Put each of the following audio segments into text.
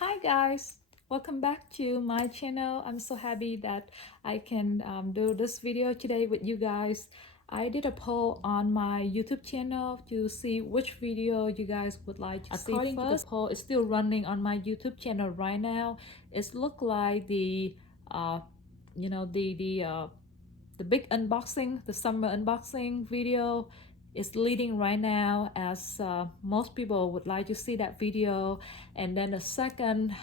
Hi guys, welcome back to my channel. I'm so happy that I can do this video today with you guys. I did a poll on my YouTube channel to see which video you guys would like to see According to the first. Poll is still running on my YouTube channel right now. It's look like the you know the big unboxing, the summer unboxing video is leading right now, as most people would like to see that video. And then the second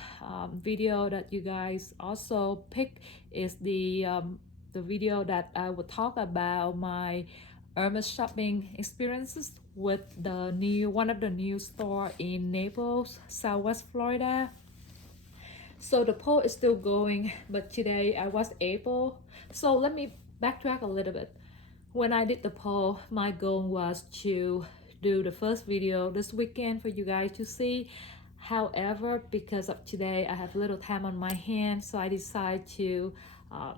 video that you guys also pick is the video that I would talk about my Hermes shopping experiences with the one of the new store in Naples, Southwest Florida. So the poll is still going, but today I was able. So let me backtrack a little bit. When I did the poll, my goal was to do the first video this weekend for you guys to see. However, because of today, I have little time on my hands, so I decided to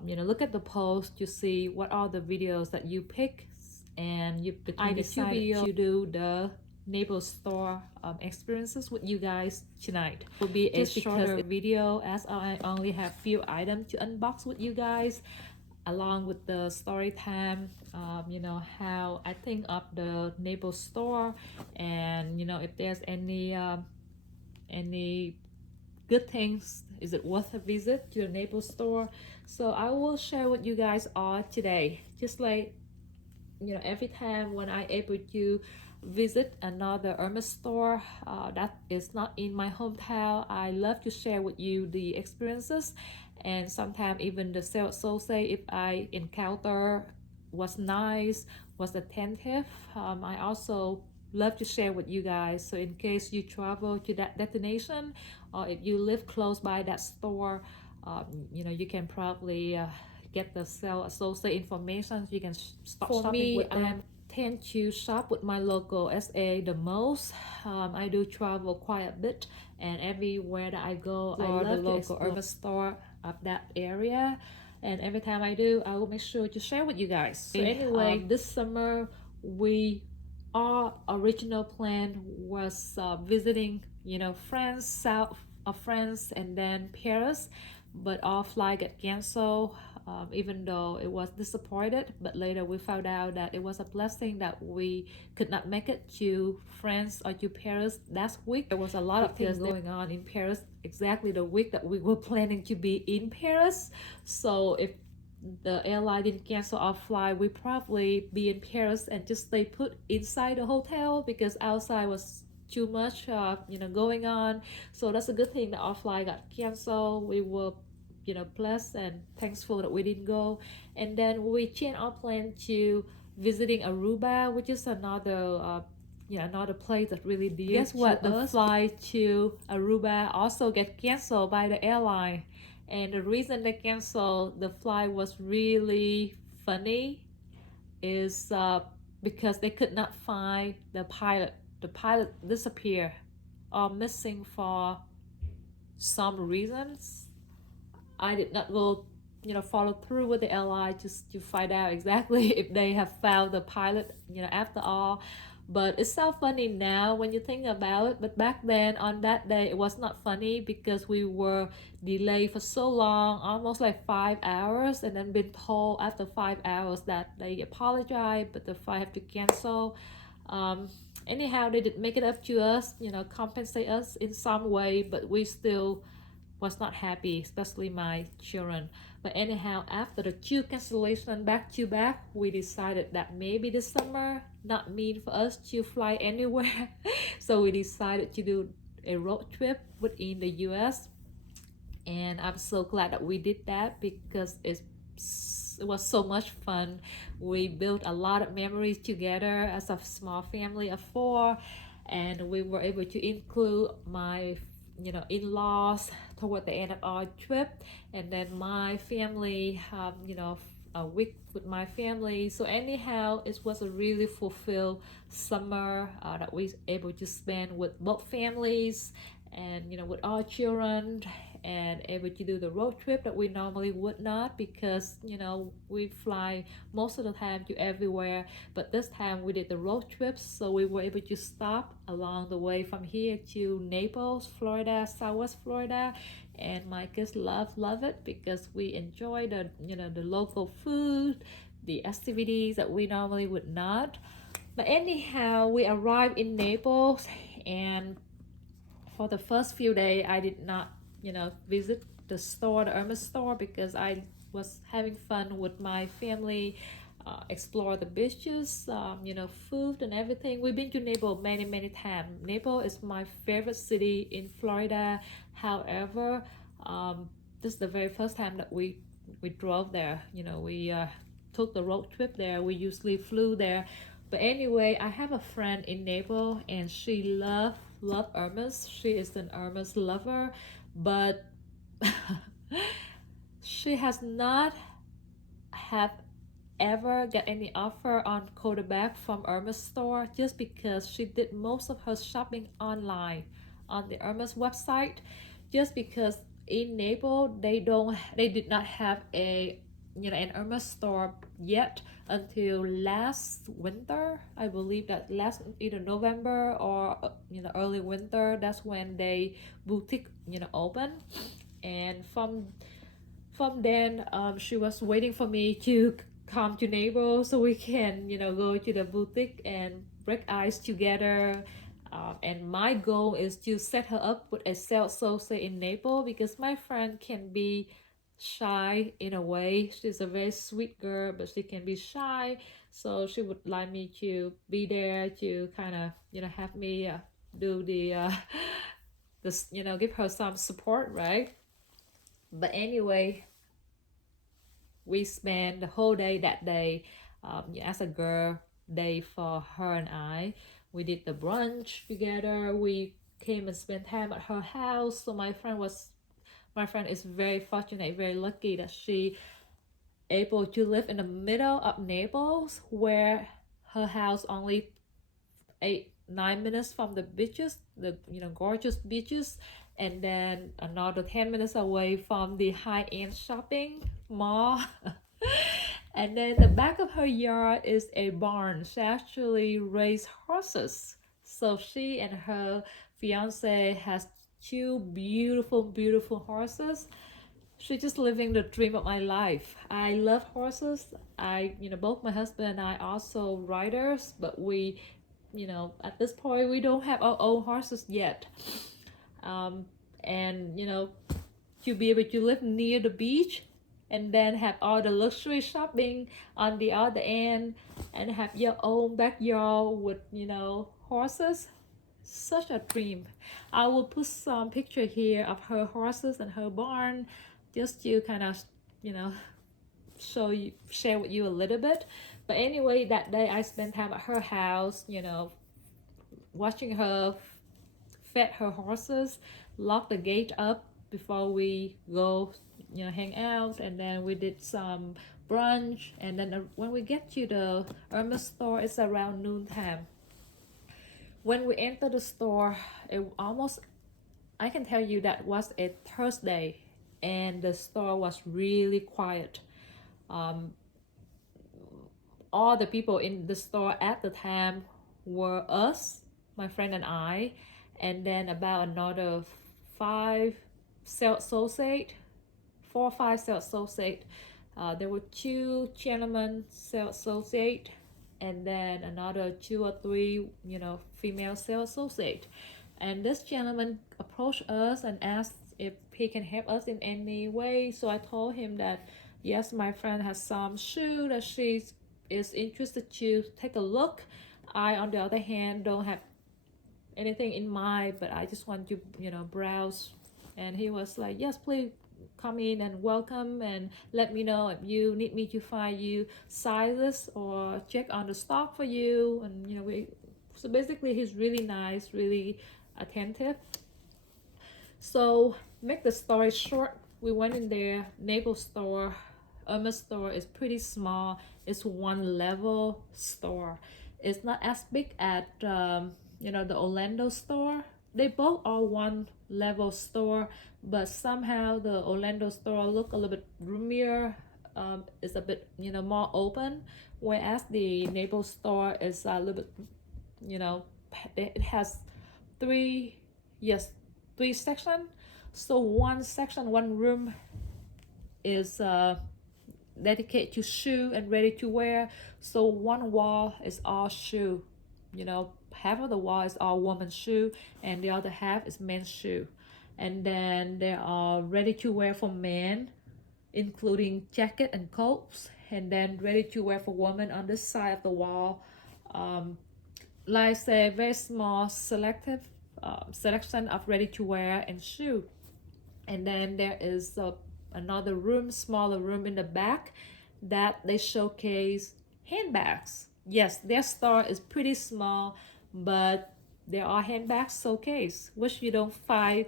look at the polls to see what are the videos that you pick, and I decided to do the Naples store experiences with you guys tonight. It will be a shorter video, as I only have few items to unbox with you guys, along with the story time, how I think of the Naples store, and if there's any good things, is it worth a visit to the Naples store. So I will share with you guys all today, just like every time when I able to visit another Hermes store that is not in my hometown. I love to share with you the experiences, and sometimes even the sales associate, if I encounter was nice, was attentive, I also love to share with you guys. So in case you travel to that destination, or if you live close by that store, you can probably get the sales associate information, so you can start shopping with them. Tend to shop with my local SA the most. I do travel quite a bit, and everywhere that I go, I love the local urban store of that area. And every time I do, I will make sure to share with you guys. So anyway, this summer our original plan was visiting France, south of France, and then Paris, but our flight got canceled. Even though it was disappointed, but later we found out that it was a blessing that we could not make it to France or to Paris that week. There was a lot of things going on in Paris exactly the week that we were planning to be in Paris. So if the airline didn't cancel our flight, we probably be in Paris and just stay put inside the hotel, because outside was too much going on. So that's a good thing that our flight got canceled. We were blessed and thankful that we didn't go. And then we changed our plan to visiting Aruba, which is another place that really dear. Guess what? The flight to Aruba also get canceled by the airline, and the reason they canceled the flight was really funny. Is because they could not find the pilot. The pilot disappeared or missing for some reasons. I did not go follow through with the airline just to find out exactly if they have found the pilot after all. But it's so funny now when you think about it. But back then, on that day, it was not funny, because we were delayed for so long, almost like 5 hours, and then been told after 5 hours that they apologize, but the flight have to cancel. Anyhow, they did make it up to us, compensate us in some way, but we still was not happy, especially my children. But anyhow, after the two cancellation back to back, we decided that maybe this summer not mean for us to fly anywhere. So we decided to do a road trip within the US, and I'm so glad that we did that, because it was so much fun. We built a lot of memories together as a small family of 4, and we were able to include my in-laws toward the end of our trip, and then my family a week with my family. So anyhow, it was a really fulfilled summer that we able to spend with both families, and with our children. and able to do the road trip that we normally would not, because we fly most of the time to everywhere, but this time we did the road trips, so we were able to stop along the way from here to Naples, Florida, Southwest Florida. And my kids love it because we enjoy the local food, the activities that we normally would not. But anyhow, we arrived in Naples, and for the first few days I did not visit the store, the Hermes store, because I was having fun with my family, explore the beaches, food and everything. We've been to Naples many times. Naples is my favorite city in Florida. However, this is the very first time that we drove there. We took the road trip there. We usually flew there. But anyway, I have a friend in Naples, and she love Hermes. She is an Hermes lover, but she has not have ever get any offer on quarterback from Hermes store, just because she did most of her shopping online on the Hermes website, just because in Naples they did not have an Hermes store yet until last winter. I believe that last either November or early winter, that's when they boutique open. And from then, she was waiting for me to come to Naples so we can go to the boutique and break ice together. And my goal is to set her up with a sales associate in Naples, because my friend can be shy in a way. She's a very sweet girl, but she can be shy, so she would like me to be there to kind of have me do the this give her some support, right? But anyway, we spent the whole day that day, as a girl day for her and I. We did the brunch together. We came and spent time at her house. So my friend is very fortunate, very lucky that she able to live in the middle of Naples, where her house only 8-9 minutes from the beaches, the gorgeous beaches, and then another 10 minutes away from the high-end shopping mall. And then the back of her yard is a barn. She actually raised horses. So she and her fiance has two beautiful horses. She's just living the dream of my life. I love horses. Both my husband and I also riders, but we, at this point, we don't have our own horses yet. And, to be able to live near the beach and then have all the luxury shopping on the other end and have your own backyard with, horses, such a dream. I will put some picture here of her horses and her barn, just to kind of share with you a little bit. But anyway, that day I spent time at her house, watching her fed her horses, lock the gate up before we go hang out. And then we did some brunch, and then when we get to the Hermes store, it's around noontime. When we enter the store, I can tell you that was a Thursday, and the store was really quiet. All the people in the store at the time were us, my friend and I, and then about another 5 sales associate, 4 or 5 sales associate. There were 2 gentlemen sales associate, and then another 2 or 3 female sales associate. And this gentleman approached us and asked if he can help us in any way. So I told him that yes, my friend has some shoe that she is interested to take a look. I, on the other hand, don't have anything in mind, but I just want to browse. And he was like, yes, please come in and welcome, and let me know if you need me to find you sizes or check on the stock for you. And so basically he's really nice, really attentive. So make the story short, we went in there. Naples store, Hermes store is pretty small. It's one level store. It's not as big as the Orlando store, they both are one level store, but somehow the Orlando store look a little bit roomier. It's a bit, you know, more open, whereas the Naples store is a little bit, you know, it has three, yes, three section. So one section, one room is dedicated to shoe and ready to wear. So one wall is all shoe, you know, half of the wall is all women's shoe and the other half is men's shoe. And then there are ready to wear for men, including jacket and coats, and then ready to wear for women on this side of the wall. Like I say, very small selective selection of ready to wear and shoe. And then there is another room, smaller room in the back that they showcase handbags. Yes, their store is pretty small, but there are handbags showcase, which you don't find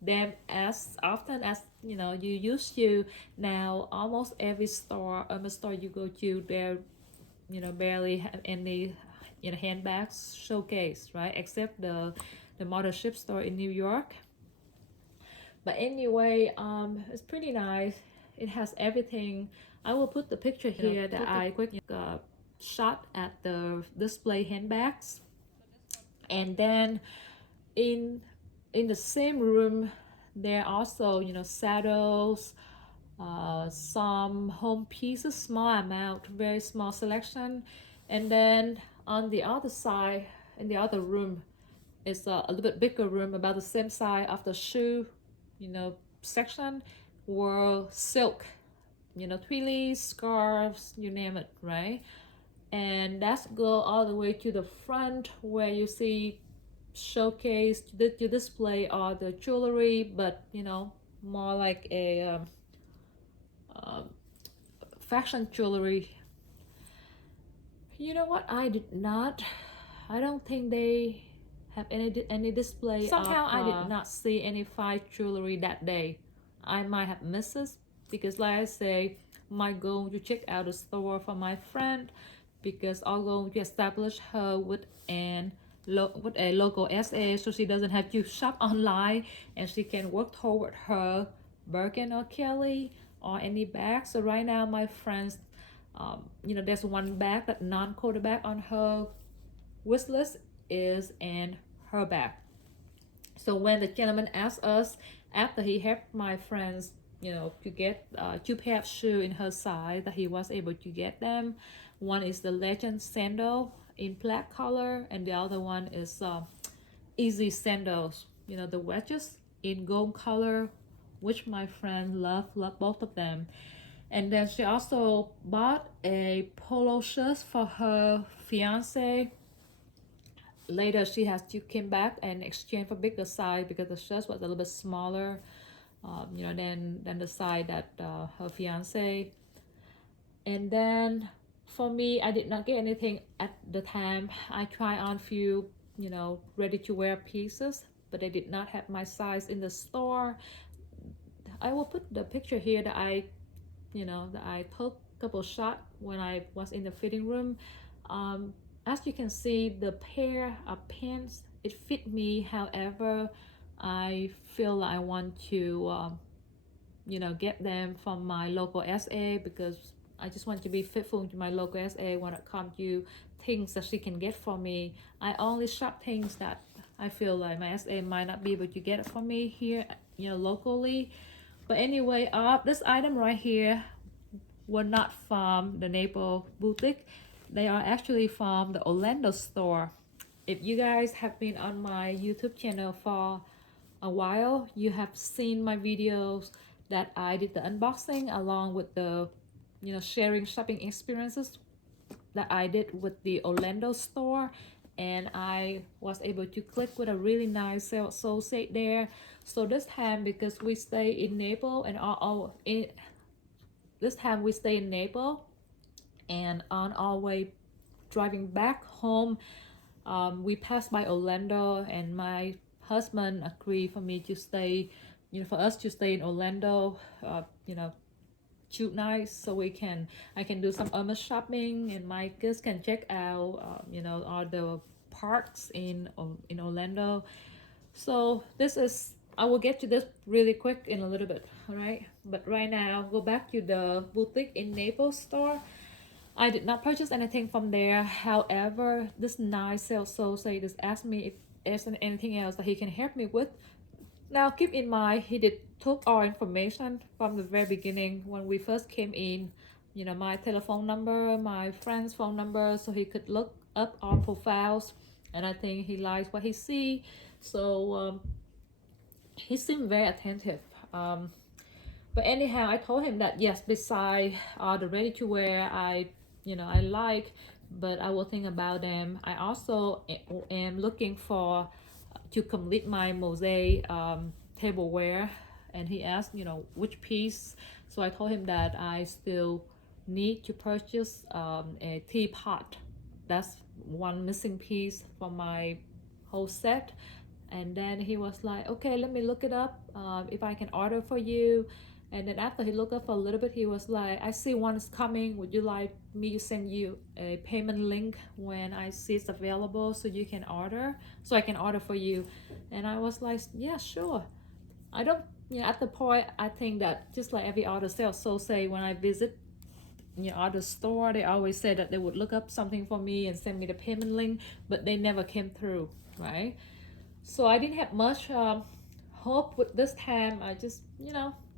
them as often as, you know, you used to. Now almost every store, Hermes store you go to, there, you know, barely have any, you know, handbags showcase, right? Except the mothership store in New York. But anyway, it's pretty nice. It has everything. I will put the picture here that I quick shot at the display handbags. And then in the same room, there are also, you know, saddles, some home pieces, small amount, very small selection. And then on the other side, in the other room, is a little bit bigger room, about the same size of the shoe, you know, section, were silk, you know, twillies, scarves, you name it, right? And that's go all the way to the front where you see showcase to display all the jewelry, but you know, more like a um, fashion jewelry. You know what? I don't think they have any display. Somehow I did not see any fine jewelry that day. I might have missed it because, like I say, might go to check out the store for my friend because I'm going to establish her with with a local SA, so she doesn't have to shop online and she can work toward her Birkin or Kelly or any bag. So right now, my friends, you know, there's one bag that non-quarterback on her wish list is in her bag. So when the gentleman asked us after he helped my friends, you know, to get two pair of shoe in her size, that he was able to get them. One is the Legend sandal in black color, and the other one is Easy sandals, you know, the wedges in gold color, which my friend love both of them. And then she also bought a polo shirt for her fiance. Later she has to came back and exchange for bigger size because the shirt was a little bit smaller, you know, than the size that her fiance. And then for me, I did not get anything at the time. I tried on few, you know, ready to wear pieces, but they did not have my size in the store. I will put the picture here that I, you know, that I took a couple shots when I was in the fitting room. As you can see, the pair of pants, it fit me. However, I feel I want to, you know, get them from my local SA because I just want to be faithful to my local SA when it comes to things that she can get for me. I only shop things that I feel like my SA might not be able to get it for me here, you know, locally. But anyway, this item right here were not from the Naples boutique. They are actually from the Orlando store. If you guys have been on my YouTube channel for a while, you have seen my videos that I did the unboxing along with the, you know, sharing shopping experiences that I did with the Orlando store. And I was able to click with a really nice associate there. So this time, because we stay in Naples and this time we stay in Naples, and on our way driving back home, we passed by Orlando, and my husband agreed for me to stay, you know, for us to stay in Orlando, you know, 2 nights, so I can do some Hermes shopping, and my kids can check out, you know, all the parks in Orlando. So this is, I will get to this really quick in a little bit, all right? But right now, go back to the boutique in Naples store. I did not purchase anything from there. However, this nice sales associate just asked me if there's anything else that he can help me with. Now, keep in mind, he did took our information from the very beginning when we first came in. You know, my telephone number, my friend's phone number, so he could look up our profiles. And I think he likes what he see. So he seemed very attentive. But anyhow, I told him that yes, beside the ready to wear, I like, but I will think about them. I also am looking for to complete my mosaic tableware, and he asked, which piece. So I told him that I still need to purchase a teapot. That's one missing piece from my whole set. And then he was like, okay, let me look it up if I can order for you. And then after he looked up for a little bit, he was like, I see one is coming. Would you like me to send you a payment link when I see it's available so you can order, so I can order for you? And I was like, yeah, sure. I don't, at the point, I think that just like every other sales, so say when I visit other store, they always say that they would look up something for me and send me the payment link, but they never came through, right? So I didn't have much hope with this time. I just,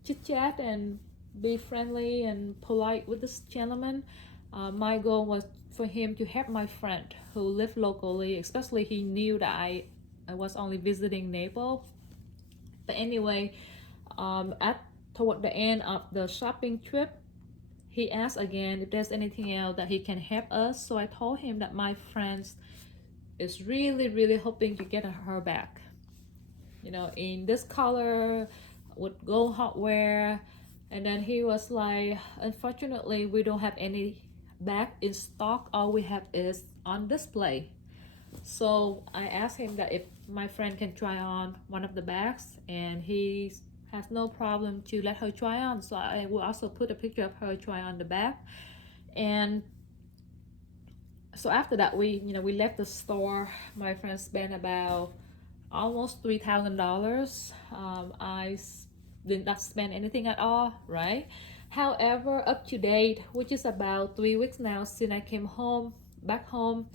chit chat and be friendly and polite with this gentleman. My goal was for him to help my friend who lived locally, especially he knew that I was only visiting Naples. But anyway, at toward the end of the shopping trip, he asked again if there's anything else that he can help us. So I told him that my friends is really, really hoping to get her back. In this color with gold hardware. And then he was like, unfortunately, we don't have any back in stock. All we have is on display. So I asked him that if my friend can try on one of the bags, and he has no problem to let her try on. So I will also put a picture of her try on the bag. And so after that, we left the store. My friend spent about almost $3,000. I did not spend anything at all, right? However, up to date, which is about 3 weeks now since I came back home,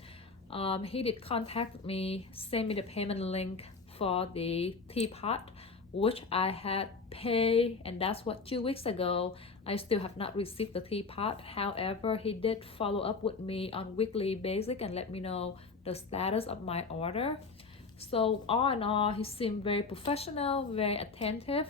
he did contact me, send me the payment link for the teapot, which I had paid, and that's what 2 weeks ago. I still have not received the teapot. However, he did follow up with me on weekly basis and let me know the status of my order. So all in all, he seemed very professional, very attentive,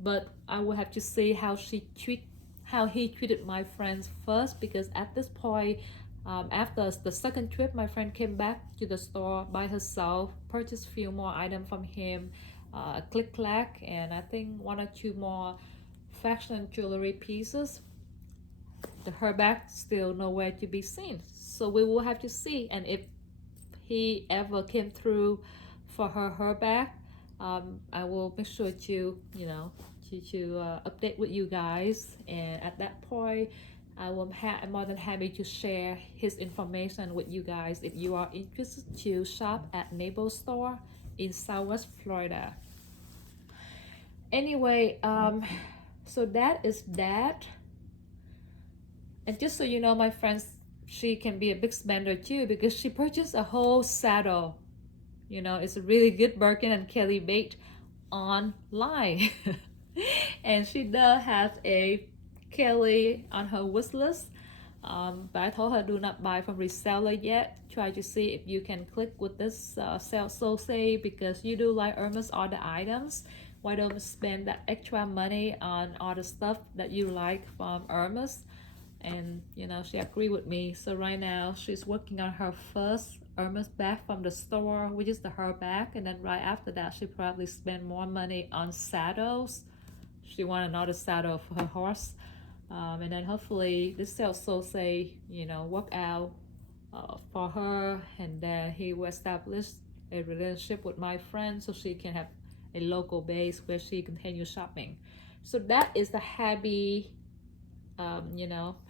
but I will have to see how he treated my friends first, because at this point, after the second trip, my friend came back to the store by herself, purchased a few more items from him, click clack, and I think one or two more fashion jewelry pieces. Her bag still nowhere to be seen. So we will have to see, and if he ever came through for her bag, I will make sure to update with you guys, and at that point I'm more than happy to share his information with you guys if you are interested to shop at Naples store in Southwest Florida. Anyway, so that is that. And just so you know, my friends, she can be a big spender too, because she purchased a whole saddle. It's a really good Birkin and Kelly bait online. And she does have a Kelly on her wish list. But I told her do not buy from reseller yet. Try to see if you can click with this sales associate, because you do like Hermes order items. Why don't spend that extra money on all the stuff that you like from Hermes? And she agreed with me. So right now she's working on her first Hermes bag from the store, which is her bag. And then right after that, she probably spend more money on saddles. She want another saddle for her horse. And then hopefully this sales associate work out for her, and then he will establish a relationship with my friend so she can have a local base where she continues shopping. So that is the happy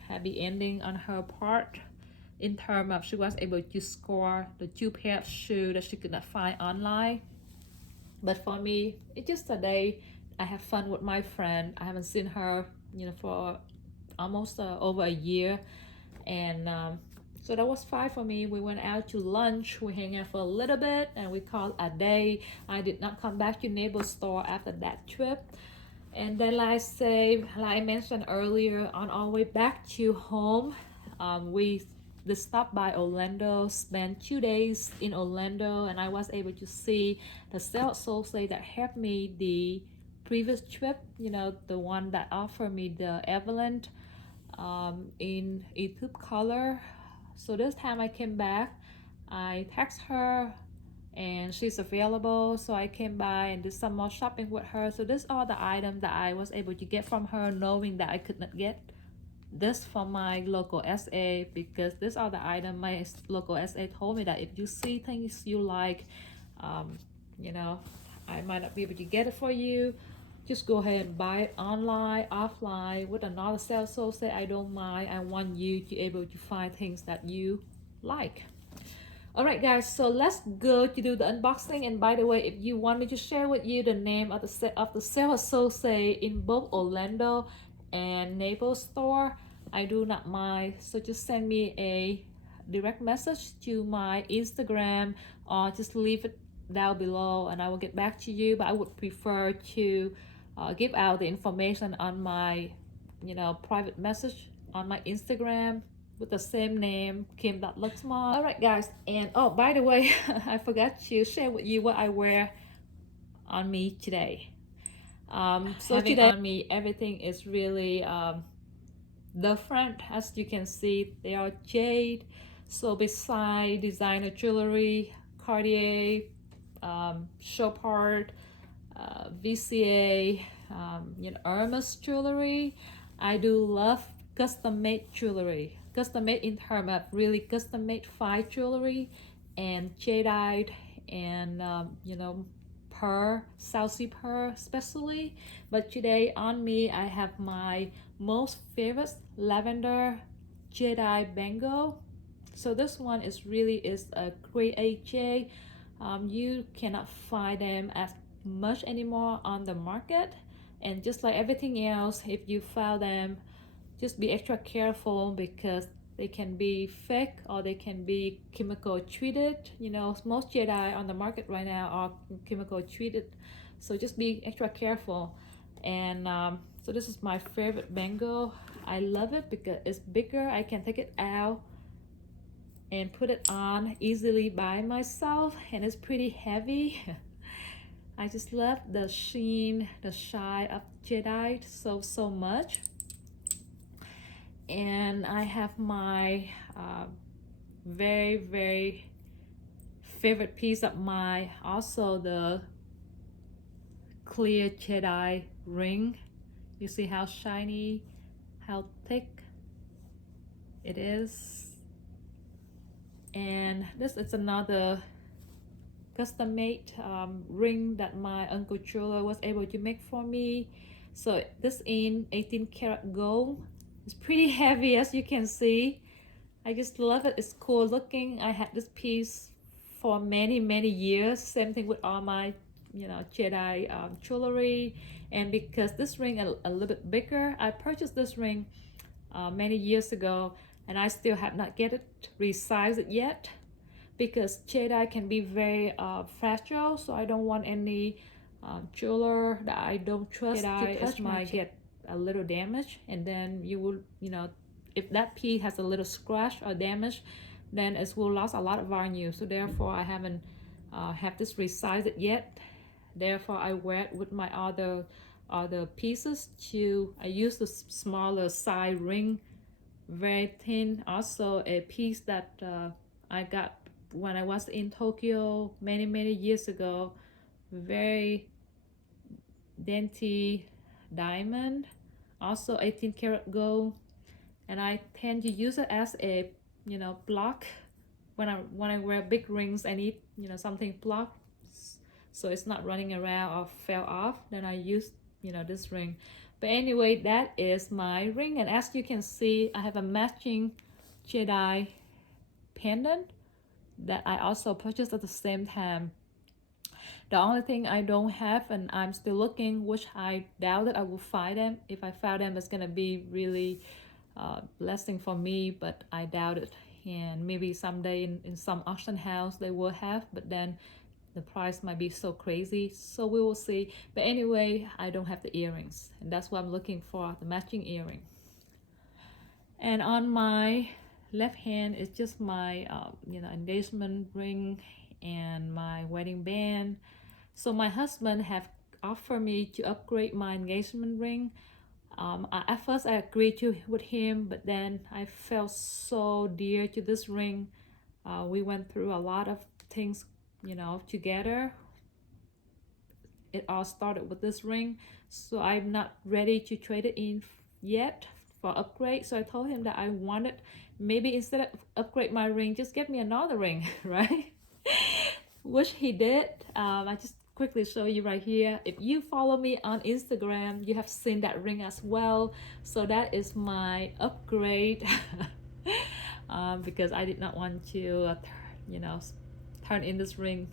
happy ending on her part, in terms of she was able to score the 2 pair of shoes that she could not find online. But for me, it's just a day. I have fun with my friend. I haven't seen her, for almost over a year, and so that was fine for me. We went out to lunch. We hang out for a little bit, and we called a day. I did not come back to Naples store after that trip. And then, like I mentioned earlier, on our way back to home, we stopped by Orlando, spent 2 days in Orlando, and I was able to see the sales associate that helped me the previous trip, the one that offered me the Evelyn in a tube color. So this time I came back, I text her and she's available, so I came by and did some more shopping with her. So these are the items that I was able to get from her, knowing that I could not get this from my local SA, because these are the items my local SA told me that if you see things you like, um, you know I might not be able to get it for you. Just go ahead and buy it online, offline, with another sales associate. I don't mind. I want you to be able to find things that you like. Alright guys, so let's go to do the unboxing. And by the way, if you want me to share with you the name of the sales associate in both Orlando and Naples store, I do not mind. So just send me a direct message to my Instagram, or just leave it down below and I will get back to you. But I would prefer to give out the information on my private message on my Instagram with the same name, Kim.LuxMom. All right, guys, and oh, by the way, I forgot to share with you what I wear on me today. So having today on me, everything is really different. As you can see, they are jade. So beside designer jewelry, Cartier, Chopard, VCA, Hermes jewelry, I do love custom made jewelry. Custom made in terms of really custom made fine jewelry and jadeite and pearl, South Sea pearl especially. But today on me I have my most favorite lavender jadeite bangle. So this one is a grade AJ. You cannot find them as much anymore on the market, and just like everything else, if you found them, just be extra careful because they can be fake or they can be chemical treated. Most Jedi on the market right now are chemical treated, so just be extra careful. And so this is my favorite bangle. I love it because it's bigger. I can take it out and put it on easily by myself, and it's pretty heavy. I just love the sheen, the shine of jadeite so much. And I have my very favorite piece of my, also the clear jadeite ring. You see how shiny, how thick it is. And this is another custom made ring that my uncle jeweler was able to make for me. So this in 18 karat gold. It's pretty heavy, as you can see. I just love it. It's cool looking. I had this piece for many years. Same thing with all my jadeite jewelry. And because this ring a little bit bigger, I purchased this ring many years ago, and I still have not get it resized it yet, because jadeite can be very fragile. So I don't want any jeweler that I don't trust to touch. Might get a little damage, and then you will if that piece has a little scratch or damage, then it will lose a lot of value. So therefore I haven't have this resized it yet. Therefore I wear it with my other pieces too. I use the smaller side ring, very thin. Also a piece that I got when I was in Tokyo many years ago, very dainty diamond, also 18 karat gold. And I tend to use it as a block when I wear big rings. I need something block, so it's not running around or fell off. Then I use this ring. But anyway, that is my ring, and as you can see, I have a matching jadeite pendant that I also purchased at the same time. The only thing I don't have, and I'm still looking, which I doubt that I will find them. If I found them, it's gonna be really blessing for me, but I doubt it. And maybe someday in some auction house they will have, but then the price might be so crazy, so we will see. But anyway, I don't have the earrings, and that's what I'm looking for, the matching earring. And on my left hand is just my engagement ring and my wedding band. So my husband have offered me to upgrade my engagement ring. At first I agreed with him, but then I felt so dear to this ring. We went through a lot of things, together. It all started with this ring, so I'm not ready to trade it in yet for upgrade. So I told him that I wanted, maybe instead of upgrade my ring, just get me another ring, right? Which he did. I just quickly show you right here. If you follow me on Instagram, you have seen that ring as well. So that is my upgrade. Because I did not want to turn in this ring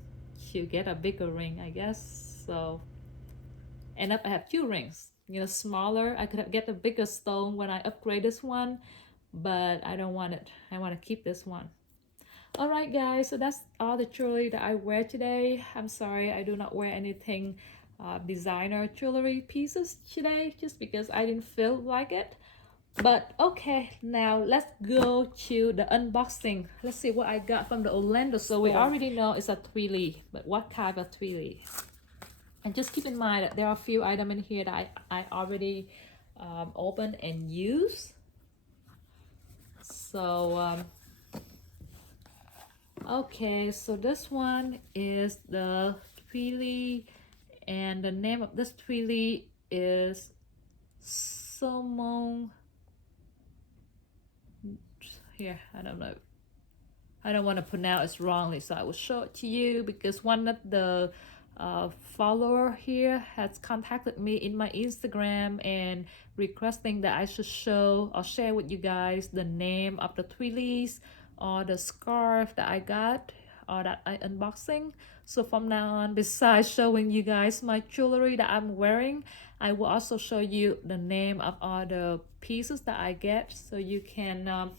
to get a bigger ring, I guess. So end up I have two rings, smaller. I could have get a bigger stone when I upgrade this one, but I don't want it. I want to keep this one. All right, guys, so that's all the jewelry that I wear today. I'm sorry I do not wear anything designer jewelry pieces today, just because I didn't feel like it. But okay, now let's go to the unboxing. Let's see what I got from the Orlando store. So we already know it's a twilly, but what kind of twilly? And just keep in mind that there are a few items in here that I already opened and used. So okay, so this one is the twilly, and the name of this twilly is Summer. Here, I don't know. I don't want to pronounce it wrongly, so I will show it to you, because one of the follower here has contacted me in my Instagram and requesting that I should show or share with you guys the name of the twillies or the scarf that I got or that I unboxing. So from now on, besides showing you guys my jewelry that I'm wearing, I will also show you the name of all the pieces that I get, so you can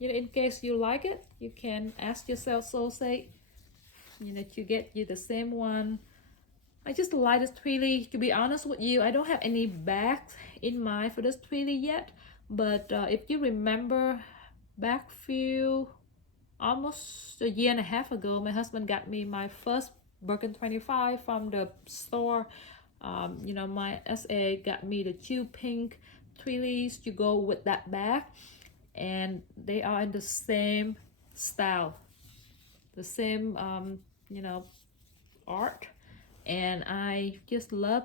in case you like it, you can ask yourself, so say, to get you the same one. I just like this twilly. To be honest with you, I don't have any bags in mind for this twilly yet, but if you remember back almost a year and a half ago, my husband got me my first Birkin 25 from the store. My SA got me the two pink twillies to go with that bag, and they are in the same style, the same art, and I just love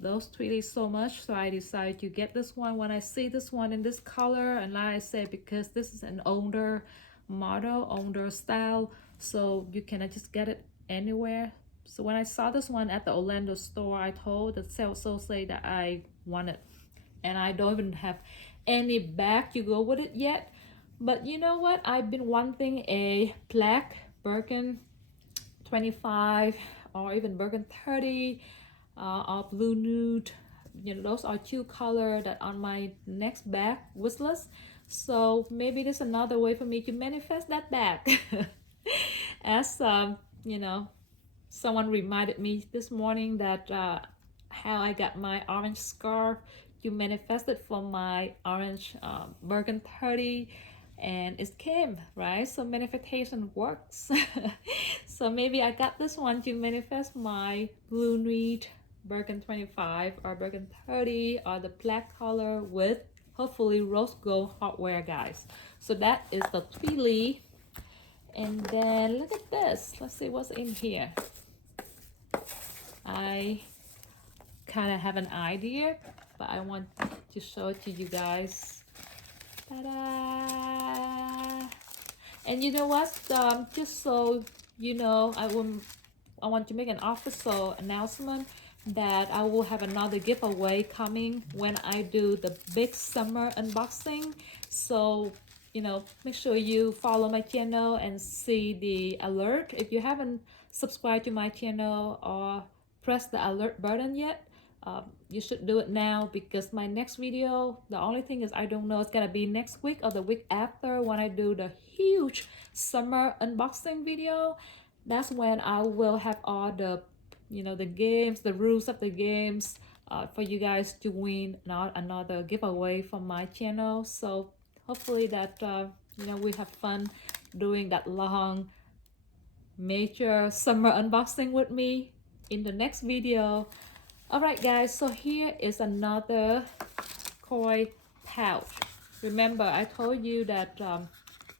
those twillies so much. So I decided to get this one when I see this one in this color, and like I said, because this is an older model, older style, so you cannot just get it anywhere. So when I saw this one at the Orlando store, I told the sales associate that I want it, and I don't even have any bag to go with it yet. But you know what, I've been wanting a black Birkin 25 or even Birkin 30 or blue nude. Those are two colors that on my next bag wish list. So maybe there's another way for me to manifest that bag. As someone reminded me this morning that how I got my orange scarf to manifest it for my orange Birkin 30, and it came, right? So manifestation works. So maybe I got this one to manifest my blue nude Birkin 25 or Birkin 30 or the black color with hopefully rose gold hardware, guys. So that is the twilly. And then look at this. Let's see what's in here. I kind of have an idea, but I want to show it to you guys. Ta-da! And you know what? Just so you know, I want to make an official announcement that I will have another giveaway coming when I do the big summer unboxing. So make sure you follow my channel and see the alert. If you haven't subscribed to my channel or press the alert button yet, you should do it now, because my next video, the only thing is I don't know it's gonna be next week or the week after when I do the huge summer unboxing video. That's when I will have all the, you know, the games, the rules of the games, for you guys to win not another giveaway from my channel. So hopefully that you know, we have fun doing that long major summer unboxing with me in the next video. Alright guys, so here is another koi pouch. Remember I told you that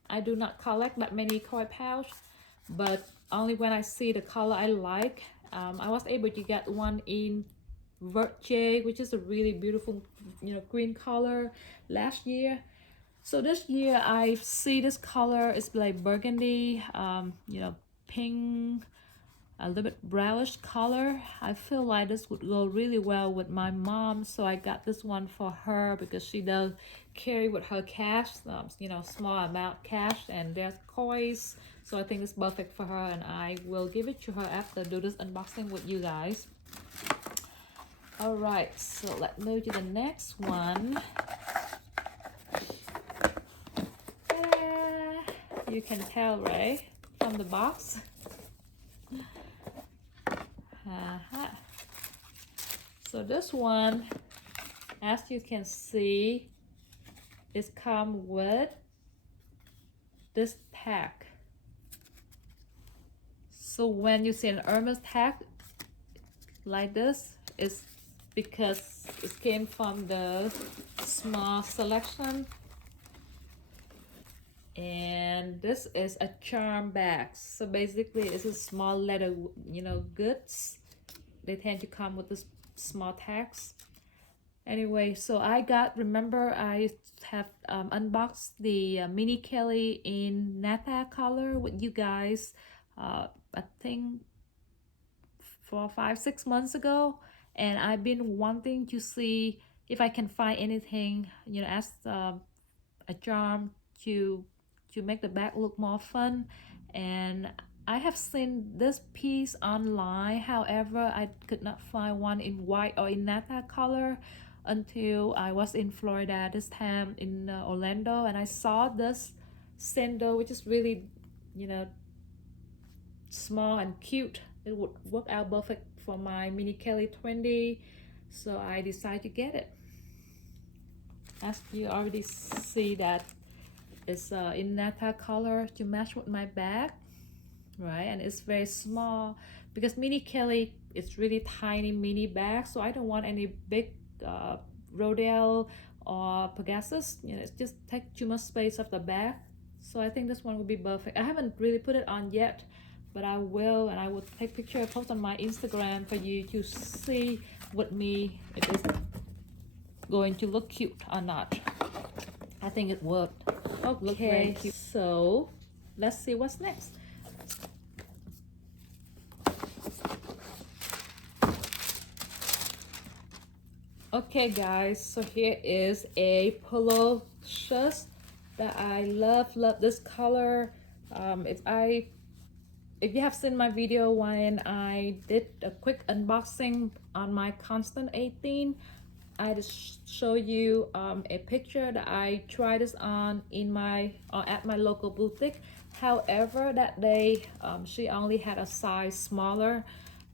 I do not collect that many koi pouch, but only when I see the color I like. I was able to get one in Vert, which is a really beautiful, you know, green color last year. So this year I see this color is like burgundy, you know, pink, a little bit brownish color. I feel like this would go really well with my mom, so I got this one for her because she does carry with her cash, you know, small amount cash, and there's coins, so I think it's perfect for her, and I will give it to her after do this unboxing with you guys. All right, so let's move to the next one. Ta-da! You can tell, right, from the box. So this one, as you can see, is come with this tag. So when you see an Hermes tag like this, it's because it came from the small selection. And this is a charm bag. So basically it's a small leather, you know, goods. They tend to come with this small tags. Anyway, so I got, remember I have unboxed the mini Kelly in Nata color with you guys, I think 4, 5, 6 months ago, and I've been wanting to see if I can find anything, you know, as a charm to make the bag look more fun. And I have seen this piece online, however I could not find one in white or in nata color until I was in Florida this time in Orlando, and I saw this sandal, which is really, you know, small and cute. It would work out perfect for my mini Kelly 20, so I decided to get it. As you already see, that it's in nata color to match with my bag, right? And it's very small because mini Kelly is really tiny mini bag, so I don't want any big Rodale or Pegasus, you know, it's just take too much space of the bag. So I think this one would be perfect. I haven't really put it on yet, but I will, and I will take picture and post on my Instagram for you to see with me if it's going to look cute or not. I think it would. Okay, so let's see what's next. Okay guys, so here is a polo shirt that I love this color. If you have seen my video when I did a quick unboxing on my Constant 18, I just show you a picture that I tried this on in my at my local boutique. However, that day she only had a size smaller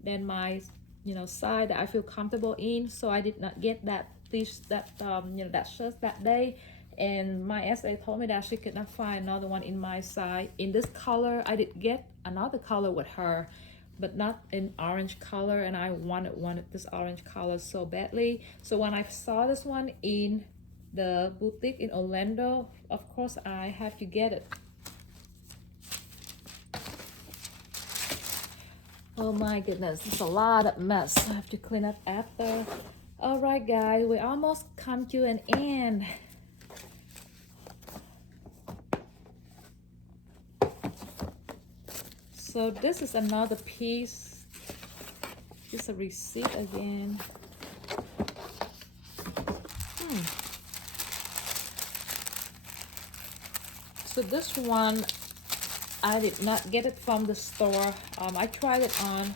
than my, you know, size that I feel comfortable in, so I did not get that you know, that shirt that day. And my SA told me that she could not find another one in my size in this color. I did get another color with her, but not in orange color, and I wanted this orange color so badly. So when I saw this one in the boutique in Orlando, of course I have to get it. Oh my goodness, it's a lot of mess I have to clean up after. All right guys, we almost come to an end. So this is another piece. Just a receipt again. So this one I did not get it from the store. I tried it on,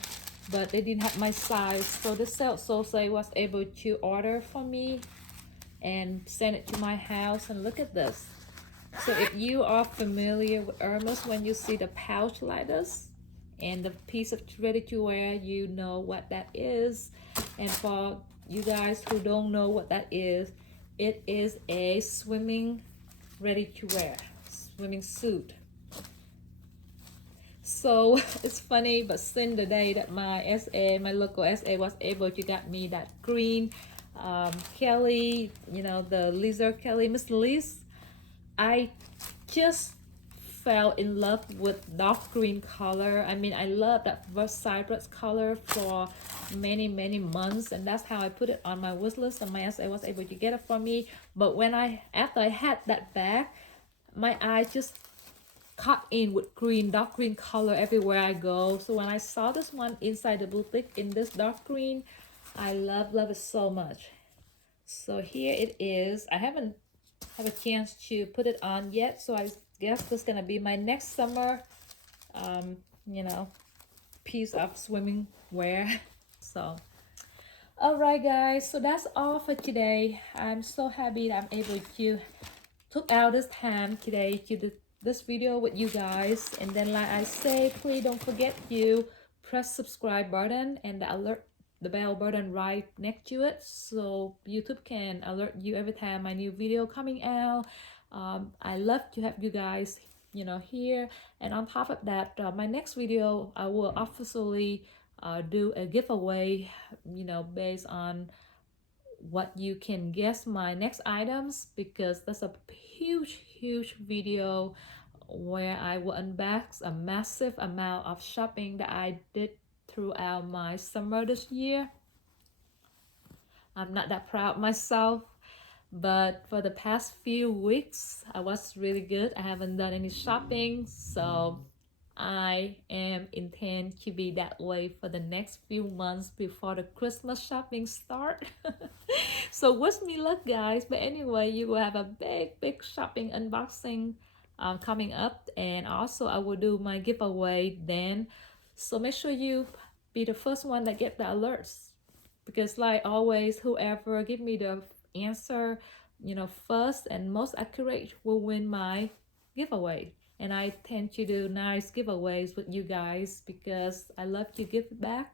but they didn't have my size. So the sales associate was able to order for me and send it to my house. And look at this. So if you are familiar with Hermes, when you see the pouch like this and the piece of ready to wear, you know what that is. And for you guys who don't know what that is, it is a swimming ready to wear swimming suit. So it's funny, but since the day that my local SA was able to get me that green Kelly, you know, the lizard Kelly, Miss Liz, I just fell in love with dark green color. I mean, I love that cypress color for many months, and that's how I put it on my wish list, and my SA was able to get it for me. But when after I had that bag, my eye just caught in with green, dark green color everywhere I go. So when I saw this one inside the boutique in this dark green, I love it so much. So here it is. I haven't have a chance to put it on yet, so I guess this is gonna be my next summer you know, piece of swimming wear. So all right guys, so that's all for today. I'm so happy that I'm able to took out this time today to do this video with you guys. And then like I say, please don't forget to press subscribe button and the bell button right next to it, so YouTube can alert you every time my new video coming out. I love to have you guys, you know, here. And on top of that, my next video I will officially do a giveaway, you know, based on what you can guess my next items, because that's a huge video where I will unbox a massive amount of shopping that I did throughout my summer this year. I'm not that proud myself, but for the past few weeks I was really good. I haven't done any shopping, so I am intend to be that way for the next few months before the Christmas shopping start. So wish me luck guys. But anyway, you will have a big shopping unboxing coming up, and also I will do my giveaway then. So make sure you be the first one that get the alerts, because like always, whoever give me the answer, you know, first and most accurate will win my giveaway. And I tend to do nice giveaways with you guys because I love to give back,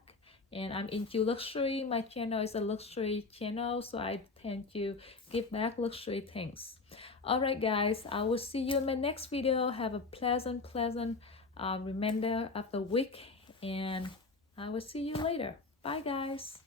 and I'm into luxury. My channel is a luxury channel, so I tend to give back luxury things. All right guys, I will see you in my next video. Have a pleasant remainder of the week, and I will see you later. Bye guys.